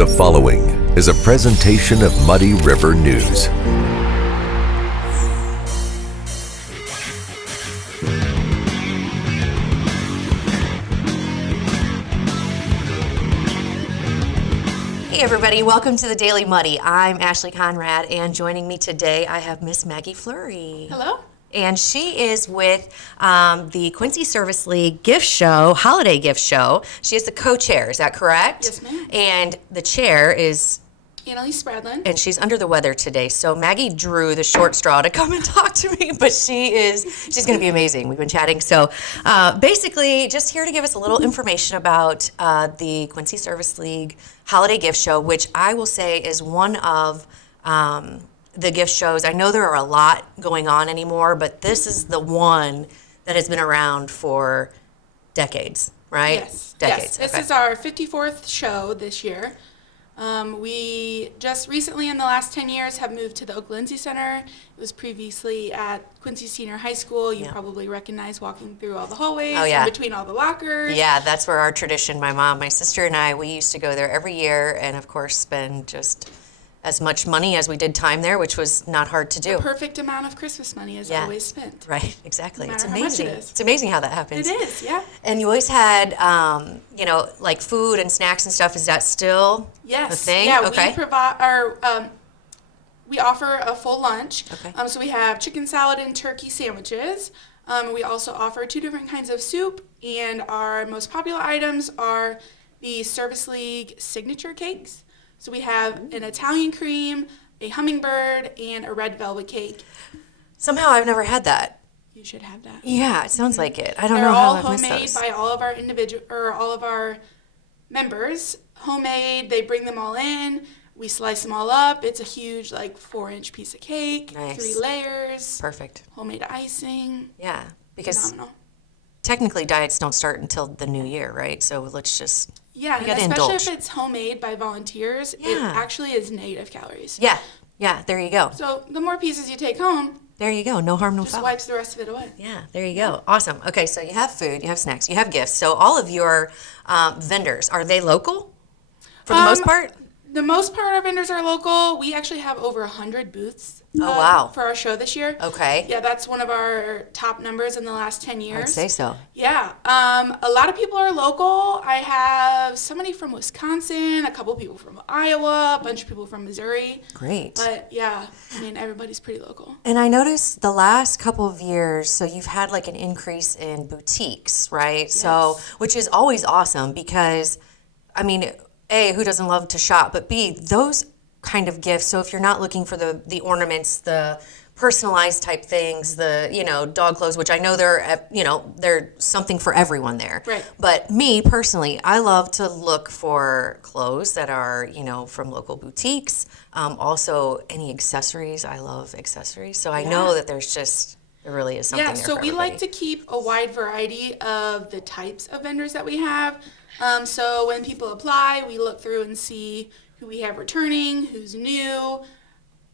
The following is a presentation of Muddy River News. Hey everybody, welcome to the Daily Muddy. I'm Ashley Conrad, and joining me today I have Miss Maggie Fleury. Hello. And she is with the Quincy Service League gift show, holiday gift show. She is the co-chair, is that correct? Yes, ma'am. And the chair is, Annalise Spradlin. and she's under the weather today, so Maggie drew the short straw to come and talk to me, but she's going to be amazing. We've been chatting. So basically, just here to give us a little information about the Quincy Service League holiday gift show, which I will say is one of the gift shows. I know there are a lot going on anymore, but this is the one that has been around for decades, right? Yes. Decades. Yes. This Okay. is our 54th show this year. We just recently, in the last 10 years, have moved to the Oak Lindsay Center. It was previously at Quincy Senior High School. You probably recognize walking through all the hallways and between all the lockers. Yeah, that's where our tradition, my mom, my sister, and I, we used to go there every year and, of course, spend just as much money as we did time there, which was not hard to do. The perfect amount of Christmas money is always spent. Right, exactly. No It's matter how much amazing. it is. It's amazing how that happens. It is, yeah. And you always had, like food and snacks and stuff. Is that still Yes. a thing? Yeah, Okay. we provide we offer a full lunch. Okay. So we have chicken salad and turkey sandwiches. We also offer 2 different kinds of soup, and our most popular items are the Service League signature cakes. So we have an Italian cream, a hummingbird, and a red velvet cake. Somehow I've never had that. You should have that. Yeah, it sounds like it. I don't They're know all how I've missed homemade those. by all of our members. Homemade. They bring them all in. We slice them all up. It's a huge, 4-inch piece of cake. Nice. 3 layers. Perfect. Homemade icing. Yeah, because Phenomenal. technically diets don't start until the new year, right? So let's just Yeah, you and gotta especially indulge. if it's homemade by volunteers, it Yeah. actually is negative calories. Yeah, there you go. So the more pieces you take home, There you go. No harm, no just foul. wipes the rest of it away. Yeah, there you go. Awesome. Okay, so you have food, you have snacks, you have gifts. So all of your vendors, are they local for the most part? The most part of our vendors are local. We actually have over 100 booths wow. for our show this year. Okay. Yeah, that's one of our top numbers in the last 10 years. I'd say so. Yeah. A lot of people are local. I have somebody from Wisconsin, a couple people from Iowa, a bunch of people from Missouri. Great. But yeah, I mean, everybody's pretty local. And I noticed the last couple of years, so you've had like an increase in boutiques, right? So, which is always awesome because, I mean, A, who doesn't love to shop, but B, those kind of gifts, so if you're not looking for the ornaments, the personalized type things, the, dog clothes, which I know they're something for everyone there. Right. But me personally, I love to look for clothes that are, from local boutiques. Also, any accessories. I love accessories. So I know that there really is something Yeah, there so for we like to everybody. keep a wide variety of the types of vendors that we have. So when people apply, we look through and see who we have returning, who's new.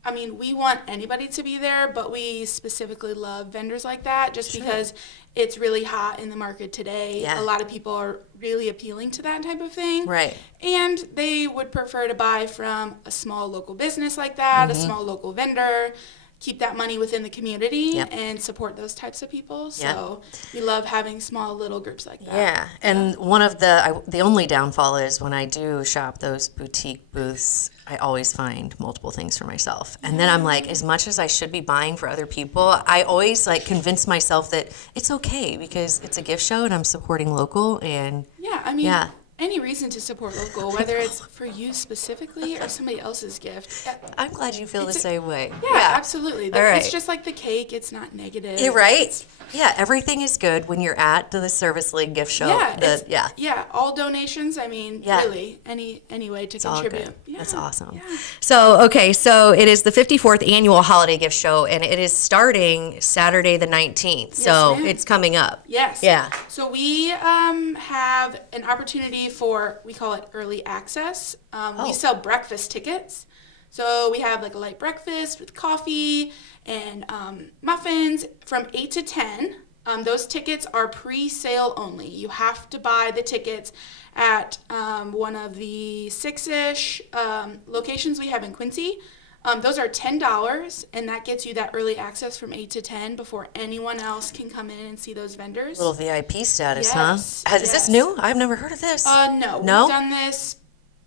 I mean, we want anybody to be there, but we specifically love vendors like that just because it's really hot in the market today. Yeah. A lot of people are really appealing to that type of thing. Right. And they would prefer to buy from a small local business like that, a small local vendor, keep that money within the community and support those types of people. So we love having small little groups like that. Yeah, and one of the only downfall is when I do shop those boutique booths, I always find multiple things for myself. And then I'm like, as much as I should be buying for other people, I always convince myself that it's okay because it's a gift show and I'm supporting local and Yeah, I mean, any reason to support local, whether it's for you specifically or somebody else's gift. I'm glad you feel the same way. Yeah, absolutely. All right. It's just like the cake. It's not negative. You're right. Yeah, everything is good when you're at the Service League gift show. Yeah, all donations. I mean, really, any way to all contribute. good. Yeah. That's awesome. Yeah. So it is the 54th annual holiday gift show, and it is starting Saturday the 19th. So ma'am. it's coming up. Yes. Yeah. So we have an opportunity for, we call it early access. We sell breakfast tickets. So we have a light breakfast with coffee and muffins from 8 to 10. Those tickets are pre-sale only. You have to buy the tickets at one of the 6-ish locations we have in Quincy. Those are $10, and that gets you that early access from 8 to 10 before anyone else can come in and see those vendors. Little VIP status, Yes, huh? Is this new? I've never heard of this. No. No? We've done this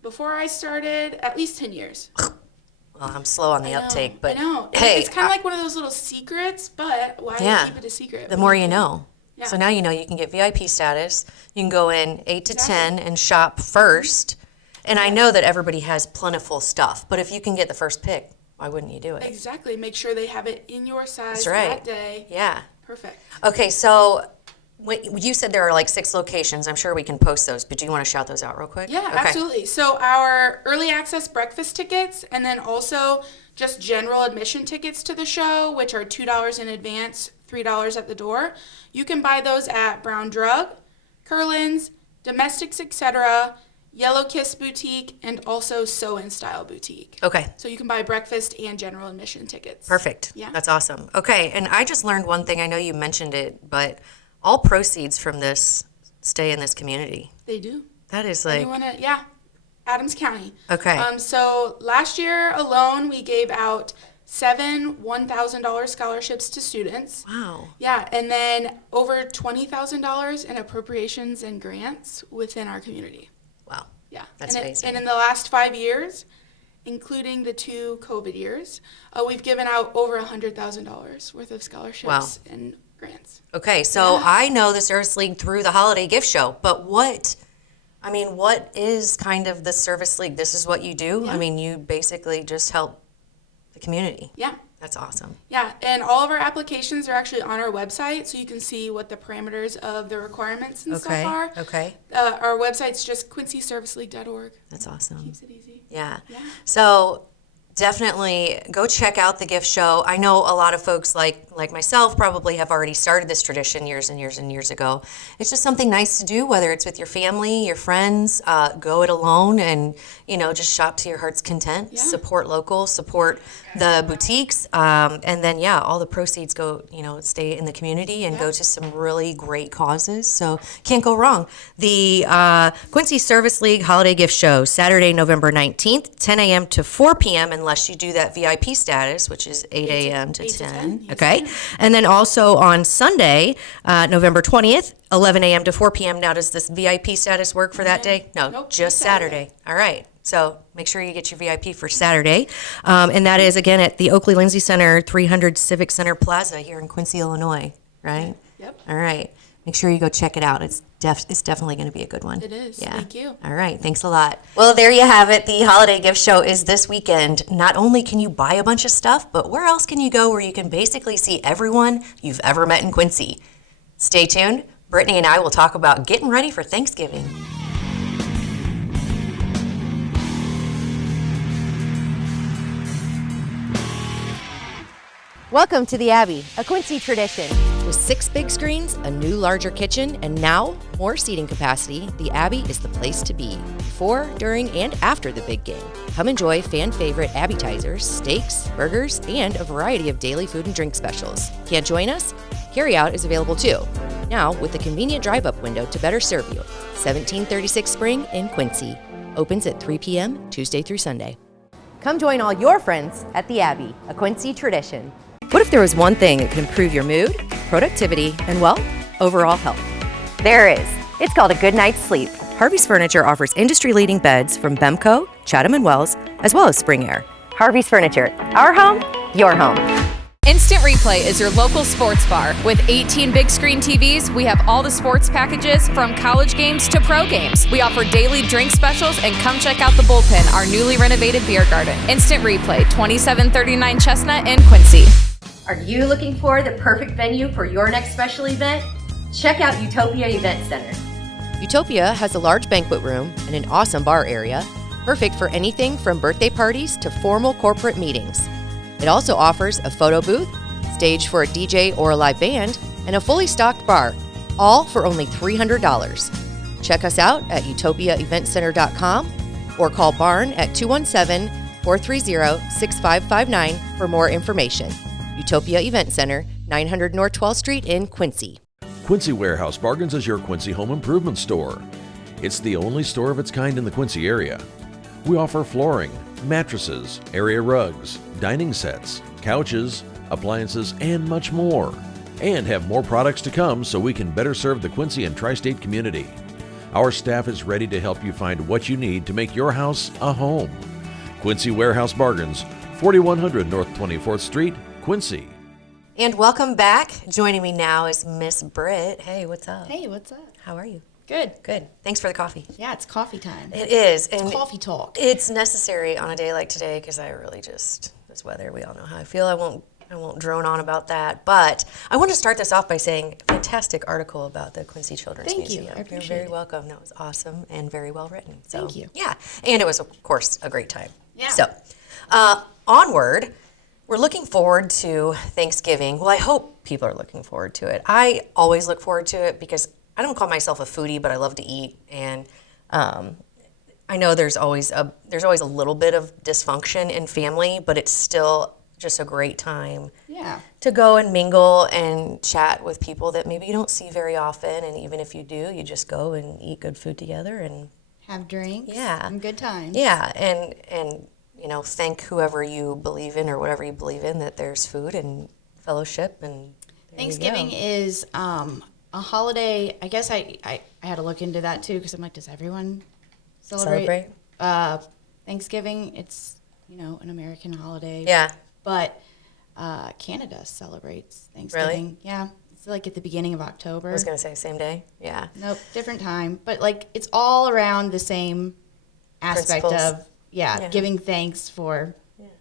before I started at least 10 years. Well, I'm slow on the uptake, but I know. hey, It's kind of like one of those little secrets, but why Yeah. keep it a secret? the more you know. Yeah. So now you know you can get VIP status. You can go in 8 to 10 and shop first. And I know that everybody has plentiful stuff, but if you can get the first pick, why wouldn't you do it? Exactly. Make sure they have it in your size That's right. that day. Yeah. Perfect. Okay, so you said there are like 6 locations. I'm sure we can post those, but do you want to shout those out real quick? Yeah, Okay. absolutely. So our early access breakfast tickets, and then also just general admission tickets to the show, which are $2 in advance, $3 at the door. You can buy those at Brown Drug, Curlin's, Domestics, etc., Yellow Kiss Boutique, and also Sew and Style Boutique. Okay. So you can buy breakfast and general admission tickets. Perfect. Yeah. That's awesome. Okay, and I just learned one thing. I know you mentioned it, but all proceeds from this stay in this community. They do. That is like, Adams County. Okay. So last year alone, we gave out 7 $1,000 scholarships to students. wow. Yeah, and then over $20,000 in appropriations and grants within our community. Wow. Yeah, That's and amazing. and in the last 5 years, including the 2 COVID years, we've given out over $100,000 worth of scholarships Wow. and grants. Okay, so I know the Service League through the holiday gift show, but what is kind of the Service League? This is what you do? I mean, you basically just help the community. Yeah. That's awesome. Yeah, and all of our applications are actually on our website, so you can see what the parameters of the requirements and Okay. stuff are. Okay. Our website's just quincyserviceleague.org. That's awesome. Keeps it easy. Yeah. Yeah. So definitely go check out the gift show. I know a lot of folks like myself probably have already started this tradition years and years and years ago. It's just something nice to do, whether it's with your family, your friends, go it alone and, just shop to your heart's content, support local, support the boutiques. And then, all the proceeds go, stay in the community and go to some really great causes. So can't go wrong. The Quincy Service League Holiday Gift Show, Saturday, November 19th, 10 a.m. to 4 p.m. unless you do that VIP status, which is 8 a.m. to 10. Yes, Okay. And then also on Sunday, November 20th, 11 a.m. to 4 p.m. Now, does this VIP status work for that day? No, Nope, just just Saturday. Saturday. All right. So make sure you get your VIP for Saturday. And that is, again, at the Oakley Lindsay Center, 300 Civic Center Plaza here in Quincy, Illinois, right? Yep. All right. Make sure you go check it out. It's definitely going to be a good one. It is. Yeah. Thank you. All right. Thanks a lot. Well, there you have it. The holiday gift show is this weekend. Not only can you buy a bunch of stuff, but where else can you go where you can basically see everyone you've ever met in Quincy? Stay tuned. Brittany and I will talk about getting ready for Thanksgiving. Welcome to the Abbey, a Quincy tradition. With 6 big screens, a new larger kitchen, and now more seating capacity, the Abbey is the place to be before, during, and after the big game. Come enjoy fan favorite appetizers, steaks, burgers, and a variety of daily food and drink specials. Can't join us? Carryout is available too. Now with a convenient drive-up window to better serve you. 1736 Spring in Quincy. Opens at 3 p.m. Tuesday through Sunday. Come join all your friends at the Abbey, a Quincy tradition. What if there was one thing that could improve your mood, productivity, and, well, overall health? There is. It's called a good night's sleep. Harvey's Furniture offers industry-leading beds from Bemco, Chatham & Wells, as well as Spring Air. Harvey's Furniture, our home, your home. Instant Replay is your local sports bar. With 18 big screen TVs, we have all the sports packages from college games to pro games. We offer daily drink specials, and come check out the Bullpen, our newly renovated beer garden. Instant Replay, 2739 Chestnut in Quincy. Are you looking for the perfect venue for your next special event? Check out Utopia Event Center. Utopia has a large banquet room and an awesome bar area, perfect for anything from birthday parties to formal corporate meetings. It also offers a photo booth, stage for a DJ or a live band, and a fully stocked bar, all for only $300. Check us out at utopiaeventcenter.com or call Barn at 217-430-6559 for more information. Utopia Event Center, 900 North 12th Street in Quincy. Quincy Warehouse Bargains is your Quincy home improvement store. It's the only store of its kind in the Quincy area. We offer flooring, mattresses, area rugs, dining sets, couches, appliances, and much more. And have more products to come so we can better serve the Quincy and tri-state community. Our staff is ready to help you find what you need to make your house a home. Quincy Warehouse Bargains, 4100 North 24th Street, Quincy. And welcome back. Joining me now is Miss Britt. Hey, what's up? Hey, what's up? How are you? Good. Good. Thanks for the coffee. Yeah, it's coffee time. It is. And Coffee talk. it's necessary on a day like today because I really just, this weather, we all know how I feel. I won't drone on about that. But I want to start this off by saying fantastic article about the Quincy Children's Thank you. Museum. I appreciate You're very it. welcome. That was awesome and very well written. So, Thank you. Yeah. And it was, of course, a great time. Yeah. So, onward. We're looking forward to Thanksgiving. Well, I hope people are looking forward to it. I always look forward to it because I don't call myself a foodie, but I love to eat, and I know there's always a little bit of dysfunction in family, but it's still just a great time Yeah. to go and mingle and chat with people that maybe you don't see very often, and even if you do, you just go and eat good food together and Have drinks. Yeah. And good times. yeah, and you know, thank whoever you believe in or whatever you believe in that there's food and fellowship and there Thanksgiving you go. is a holiday. I guess I had to look into that too because I'm like, does everyone celebrate? Thanksgiving? It's, an American holiday. Yeah. But Canada celebrates Thanksgiving. Really? Yeah. It's like at the beginning of October. I was gonna say same day. Yeah. Nope, different time. But like it's all around the same aspect Principles. of Yeah. giving thanks for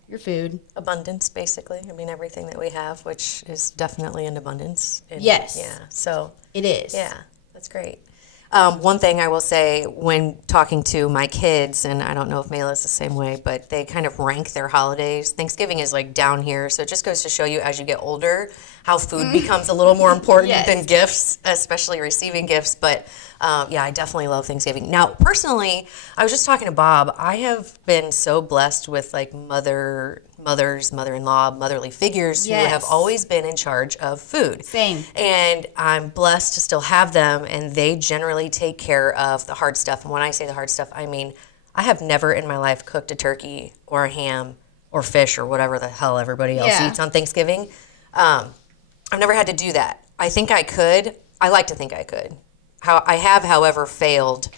your food. Abundance, basically. I mean, everything that we have, which is definitely in abundance. And, Yes. Yeah. So. It is. Yeah, that's great. One thing I will say when talking to my kids, and I don't know if Mayla's the same way, but they kind of rank their holidays. Thanksgiving is like down here, so it just goes to show you as you get older how food becomes a little more important Yes. than gifts, especially receiving gifts. But yeah, I definitely love Thanksgiving. Now, personally, I was just talking to Bob. I have been so blessed with like mothers, mother-in-law, motherly figures who Yes. have always been in charge of food. Same. And I'm blessed to still have them, and they generally take care of the hard stuff. And when I say the hard stuff, I mean I have never in my life cooked a turkey or a ham or fish or whatever the hell everybody else Yeah. eats on Thanksgiving. I've never had to do that. I think I could. I like to think I could. I have, however, failed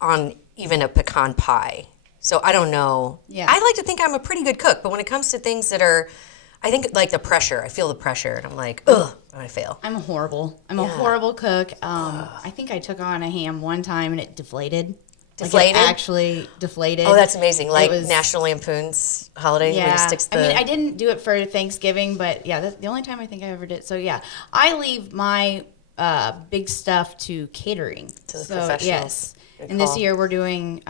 on even a pecan pie. So I don't know. Yeah. I like to think I'm a pretty good cook, but when it comes to things that are, I think like the pressure, I feel the pressure, and I'm like, ugh, and I fail. I'm a horrible cook. I think I took on a ham one time and it deflated. Deflated? Like it actually deflated. Oh, that's amazing. Like It was- National Lampoon's holiday, when Yeah. it sticks the. I mean, I didn't do it for Thanksgiving, but yeah, that's the only time I think I ever did. So yeah, I leave my big stuff to catering. To the so, professionals. Yes. Good And this call. year we're doing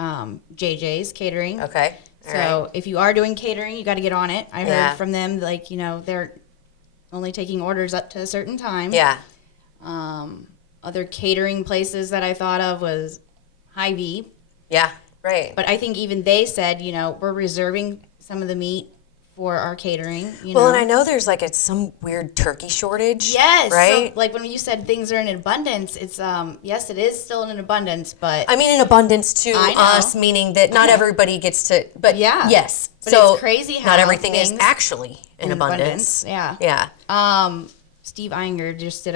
JJ's catering. Okay. All So right. if you are doing catering, you got to get on it. I Yeah. heard from them, like, they're only taking orders up to a certain time. Yeah. Other catering places that I thought of was Hy-Vee. Yeah. Right. But I think even they said, we're reserving some of the meat for our catering. Well, and I know there's like some weird turkey shortage. Yes. Right. So, like when you said things are in abundance, it's yes, it is still in abundance, but I mean, in abundance to I know. us, meaning that not everybody gets to. But Yeah. yes. But so it's crazy not how everything is things actually in abundance. Yeah. Yeah. Steve Einger just did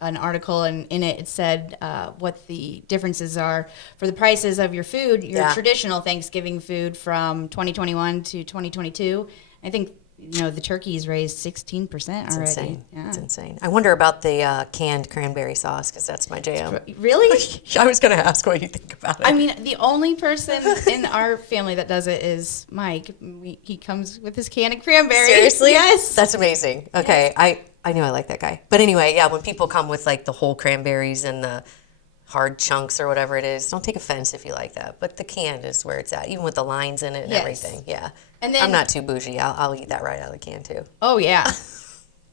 an article, and in it said what the differences are for the prices of your food, your Yeah. traditional Thanksgiving food from 2021 to 2022. I think the turkey's raised 16% already. It's insane. Yeah. It's insane. I wonder about the canned cranberry sauce because that's my jam. Really? I was going to ask what you think about it. I mean, the only person in our family that does it is Mike. He comes with his can of cranberry. Seriously? Yes. That's amazing. Okay. I knew I liked that guy. But anyway, yeah, when people come with like the whole cranberries and the hard chunks or whatever it is, don't take offense if you like that. But the canned is where it's at, even with the lines in it and Yes. everything. Yeah. And then- I'm not too bougie. I'll eat that right out of the can too. Oh, yeah.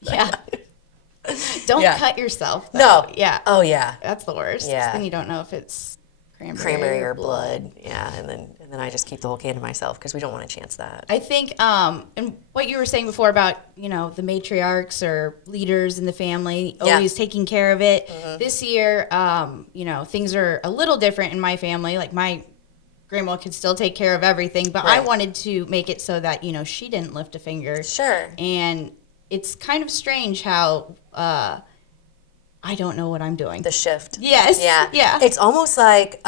Yeah. Don't Yeah. cut yourself, though. No. Yeah. Oh, yeah. That's the worst. Yeah. Then you don't know if it's Cranberry or blood. Yeah. And then and then I just keep the whole can to myself because we don't want to chance that. I think, and what you were saying before about, the matriarchs or leaders in the family always taking care of it. This year, things are a little different in my family. Like my grandma could still take care of everything, but I wanted to make it so that, she didn't lift a finger. Sure. And it's kind of strange how, I don't know what I'm doing. The shift. Yes. Yeah. It's almost like,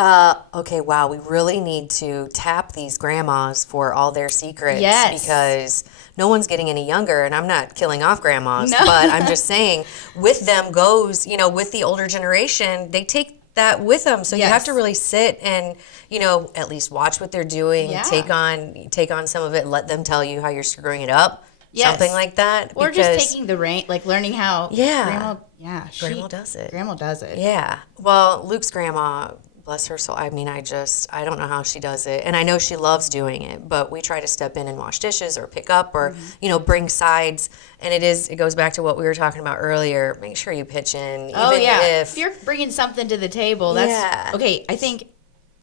okay, wow, we really need to tap these grandmas for all their secrets. Yes. Because no one's getting any younger, and I'm not killing off grandmas, No. but I'm just saying, with them goes, with the older generation, they take that with them. So you have to really sit and, at least watch what they're doing, take on some of it, let them tell you how you're screwing it up. Yes. Something like that. Or just taking the reign, like learning how grandma does it. Grandma does it. Yeah. Well, Luke's grandma, bless her soul. I mean, I don't know how she does it. And I know she loves doing it, but we try to step in and wash dishes or pick up or, bring sides. And it goes back to what we were talking about earlier. Make sure you pitch in. If you're bringing something to the table, that's okay. I think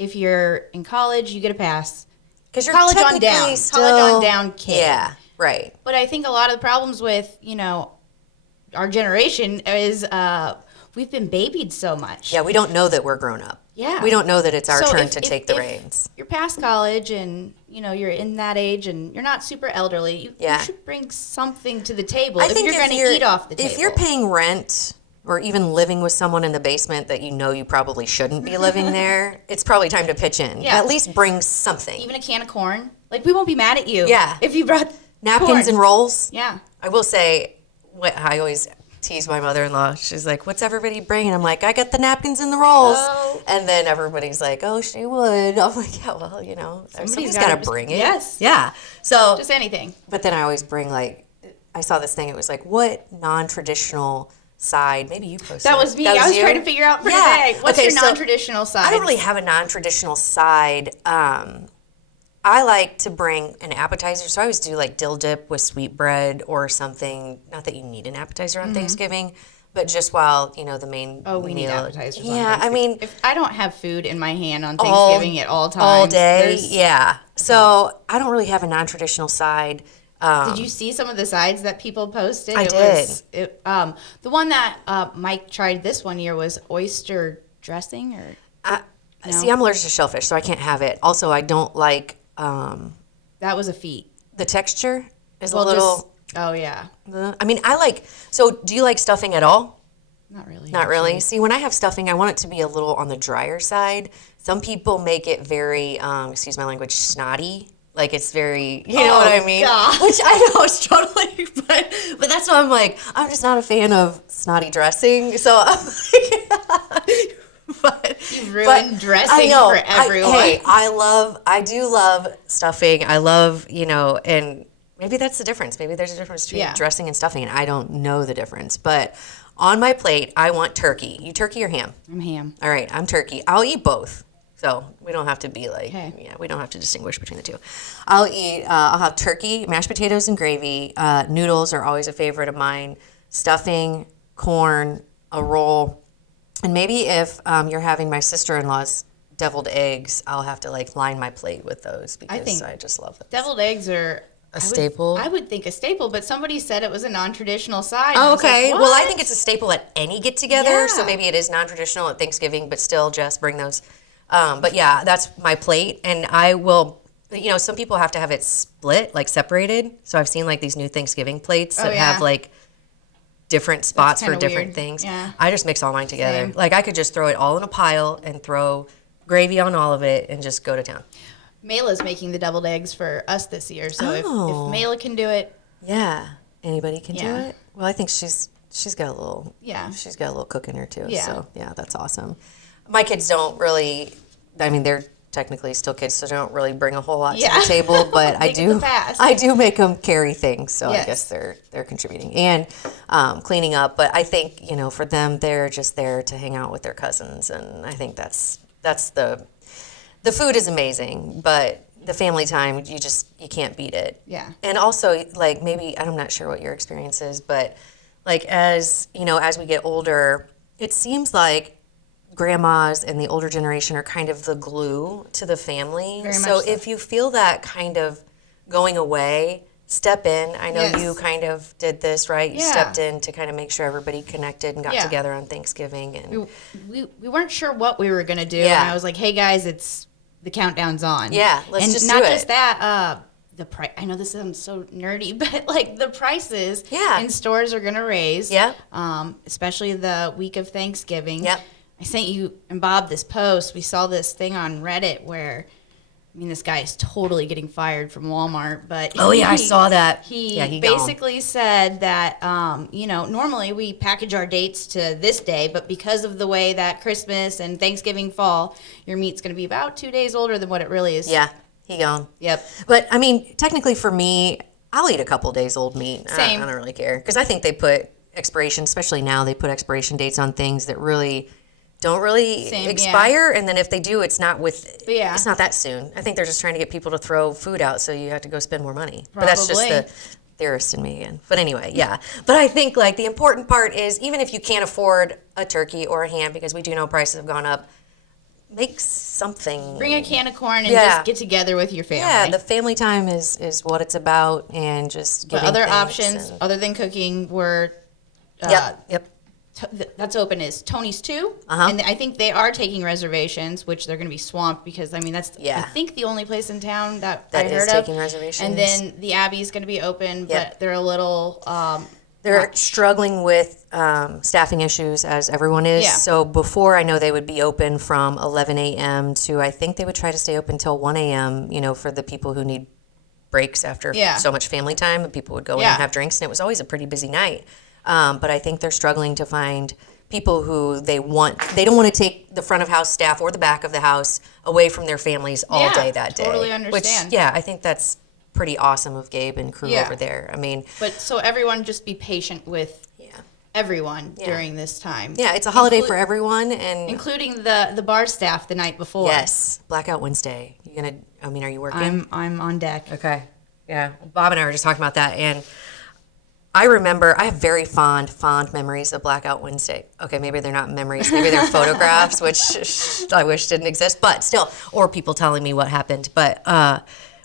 if you're in college, you get a pass. Because you're college on technically down. still, college on down kid. Yeah, right. But I think a lot of the problems with, our generation is we've been babied so much. Yeah, we don't know that we're grown up. Yeah. We don't know that it's our So turn if- to if- take the if reins. You're past college and, you're in that age and you're not super elderly. You should bring something to the table if you're going to eat off the table. If you're paying rent or even living with someone in the basement that you probably shouldn't be living there, it's probably time to pitch in. Yeah. At least bring something. Even a can of corn. Like, we won't be mad at you. Yeah. If you brought Napkins corn. and rolls. Yeah. I will say, I always tease my mother-in-law. She's like, what's everybody bringing? I'm like, I got the napkins and the rolls. Oh. And then everybody's like, oh, she would. I'm like, yeah, well, somebody's got to bring it. Yes. Yeah. So, Just anything. but then I always bring I saw this thing. It was like, what non-traditional side? Maybe you posted. That was me. I was trying to figure out for today. What's your non-traditional side? I don't really have a non-traditional side. I like to bring an appetizer, so I always do like dill dip with sweetbread or something. Not that you need an appetizer on Thanksgiving, but just while the main. Oh, we need meal. appetizers. on Yeah, I Thanksgiving. mean, if I don't have food in my hand on Thanksgiving at all times, all day. there's- Yeah, so I don't really have a non-traditional side. Did you see some of the sides that people posted? I did. The one that Mike tried this one year was oyster dressing, or See, I'm allergic to shellfish, so I can't have it. Also, I don't like that was a feat. the texture is Well, a little. oh yeah, I mean, I like. So, do you like stuffing at all? not really. Not really. See, when I have stuffing, I want it to be a little on the drier side. Some people make it very, excuse my language, snotty. Like it's very, you know what I mean? God. Which I know is totally, but that's why I'm like, I'm just not a fan of snotty dressing. So I'm like, You've ruined dressing for everyone. I do love stuffing. I love, and maybe that's the difference. Maybe there's a difference between dressing and stuffing, and I don't know the difference. But on my plate, I want turkey. You turkey or ham? I'm ham. All right, I'm turkey. I'll eat both. So we don't have to be like, Okay. we don't have to distinguish between the two. I'll have turkey, mashed potatoes and gravy. Noodles are always a favorite of mine. Stuffing, corn, a roll. And maybe if you're having my sister-in-law's deviled eggs, I'll have to line my plate with those because I just love them. Deviled eggs are A staple? I would think a staple, but somebody said it was a non-traditional side. Oh, I was like, okay. Well, I "What?" think it's a staple at any get-together, so Yeah. maybe it is non-traditional at Thanksgiving, but still just bring those. But yeah, that's my plate, and I will, some people have to have it split, separated. So I've seen these new Thanksgiving plates that yeah. have different spots for kinda different weird. things. Yeah. I just mix all mine together. Same. I could just throw it all in a pile and throw gravy on all of it and just go to town. Mayla's making the deviled eggs for us this year, so if Oh. Mayla can do it, Yeah. Anybody can do Yeah. it? Well, I think she's got a little she's got a little cook in her too. Yeah. So yeah, that's awesome. My kids don't really they're technically still kids, so they don't really bring a whole lot to Yeah. the table, but They get the pass. I do make them carry things, so Yes. I guess they're contributing and cleaning up, but I think, for them they're just there to hang out with their cousins, and I think that's the food is amazing, but the family time, you can't beat it. Yeah. And also, maybe, I'm not sure what your experience is, but as we get older, it seems like grandmas and the older generation are kind of the glue to the family. Very So much so. if you feel that kind of going away, step in. I know Yes. you kind of did this, right? You Yeah. stepped in to kind of make sure everybody connected and got Yeah. together on Thanksgiving. And We weren't sure what we were gonna do, Yeah. and I was like, "Hey guys, it's the countdown's on." Yeah, let's and just not do just it. that. The price. I know this sounds so nerdy, but like the prices Yeah. in stores are gonna raise. Yep. Especially the week of Thanksgiving. Yep. I sent you and Bob this post. We saw this thing on Reddit where, I mean, this guy is totally getting fired from Walmart, but Oh, yeah, I saw that. He Yeah, he gone. basically said that, normally we package our dates to this day, but because of the way that Christmas and Thanksgiving fall, your meat's going to be about 2 days older than what it really is. yeah, he gone. Yep. But I mean, technically for me, I'll eat a couple days old meat. Same. I don't really care because I think they put expiration, especially now, they put expiration dates on things that really don't really Same, yeah. expire, and then if they do, it's not Yeah. it's not that soon. I think they're just trying to get people to throw food out, so you have to go spend more money. But that's just Probably. the theorist in me again. But anyway, yeah. But I think like the important part is even if you can't afford a turkey or a ham, because we do know prices have gone up, make something. Bring a can of corn and Yeah. just get together with your family. Yeah, the family time is what it's about, and just but giving other thanks options and- other than cooking were Yep. that's open is Tony's 2, Uh-huh. and I think they are taking reservations, which they're going to be swamped because I mean that's Yeah. I think the only place in town that That I is heard of. taking reservations. And then the Abbey's going to be open, Yep. but they're a little They're struggling with staffing issues, as everyone is. Yeah. So before, I know they would be open from 11 a.m. to, I think they would try to stay open till 1 a.m., for the people who need breaks after Yeah. so much family time, and people would go in Yeah. and have drinks, and it was always a pretty busy night. But I think they're struggling to find people who they don't want to take the front of house staff or the back of the house away from their families all Yeah, day that day. totally Which, understand. yeah, I think that's pretty awesome of Gabe and crew Yeah. over there. I mean, but so everyone just be patient with yeah. everyone during this time. Yeah, it's a holiday for everyone, and including the bar staff the night before. yes, Blackout Wednesday. Are you working? I'm on deck. Okay. Yeah. Bob and I were just talking about that, and I remember I have very fond memories of Blackout Wednesday. Okay, maybe they're not memories, maybe they're photographs, which I wish didn't exist, but still, or people telling me what happened. But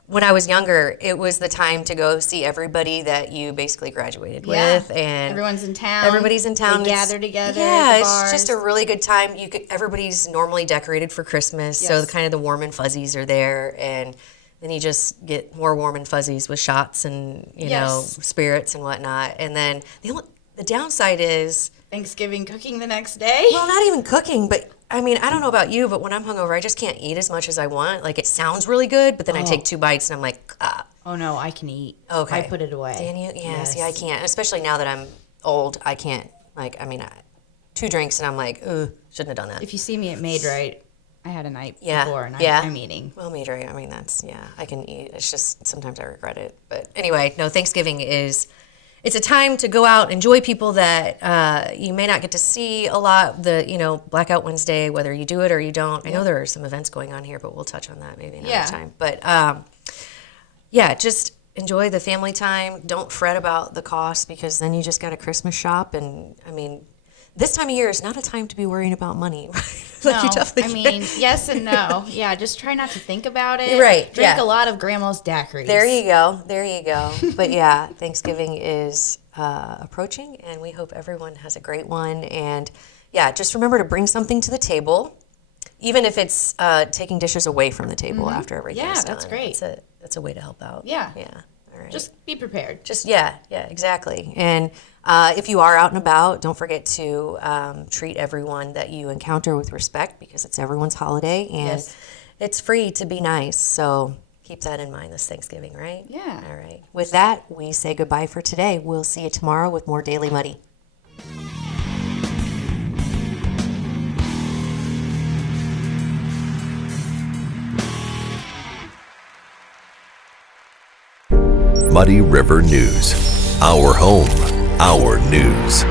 when I was younger, it was the time to go see everybody that you basically graduated Yeah. with, and Everyone's in town. everybody's in town. They It's- gather together. Yeah, at the it's just a bars. really good time. Everybody's normally decorated for Christmas, so Yes. kind of the warm and fuzzies are there, and then you just get more warm and fuzzies with shots and Yes. spirits and whatnot. And then the downside is, Thanksgiving cooking the next day. well, not even cooking, but I mean, I don't know about you, but when I'm hungover, I just can't eat as much as I want. Like, it sounds really good, but then I take 2 bites and I'm like, ah. Oh no, I can eat. Okay. I put it away. Can you? Yeah, Yes. see, I can't. Especially now that I'm old, I can't. Like, I mean, 2 drinks and I'm like, ugh, shouldn't have done that. If you see me at Made Right, I had a night Yeah, before and yeah. I'm eating. Well, me, right? I mean, I can eat. It's just sometimes I regret it. But anyway, no, Thanksgiving it's a time to go out, enjoy people that you may not get to see a lot. Blackout Wednesday, whether you do it or you don't. I know there are some events going on here, but we'll touch on that maybe another Yeah. time. But yeah, just enjoy the family time. Don't fret about the cost, because then you just got a Christmas shop. And I mean, this time of year is not a time to be worrying about money. Like, you No, definitely I can't. mean, yes and no. Yeah, just try not to think about it. Right, Drink yeah. a lot of grandma's daiquiris. There you go. There you go. But yeah, Thanksgiving is approaching, and we hope everyone has a great one. And yeah, just remember to bring something to the table, even if it's taking dishes away from the table after everything's Yeah, done. that's great. That's a way to help out. Yeah. Yeah. All right. Just be prepared. Yeah, exactly. And if you are out and about, don't forget to treat everyone that you encounter with respect, because it's everyone's holiday, and Yes. it's free to be nice. So keep that in mind this Thanksgiving, right? Yeah. All right. With that, we say goodbye for today. We'll see you tomorrow with more Daily Muddy. Muddy River News. Our home, our news.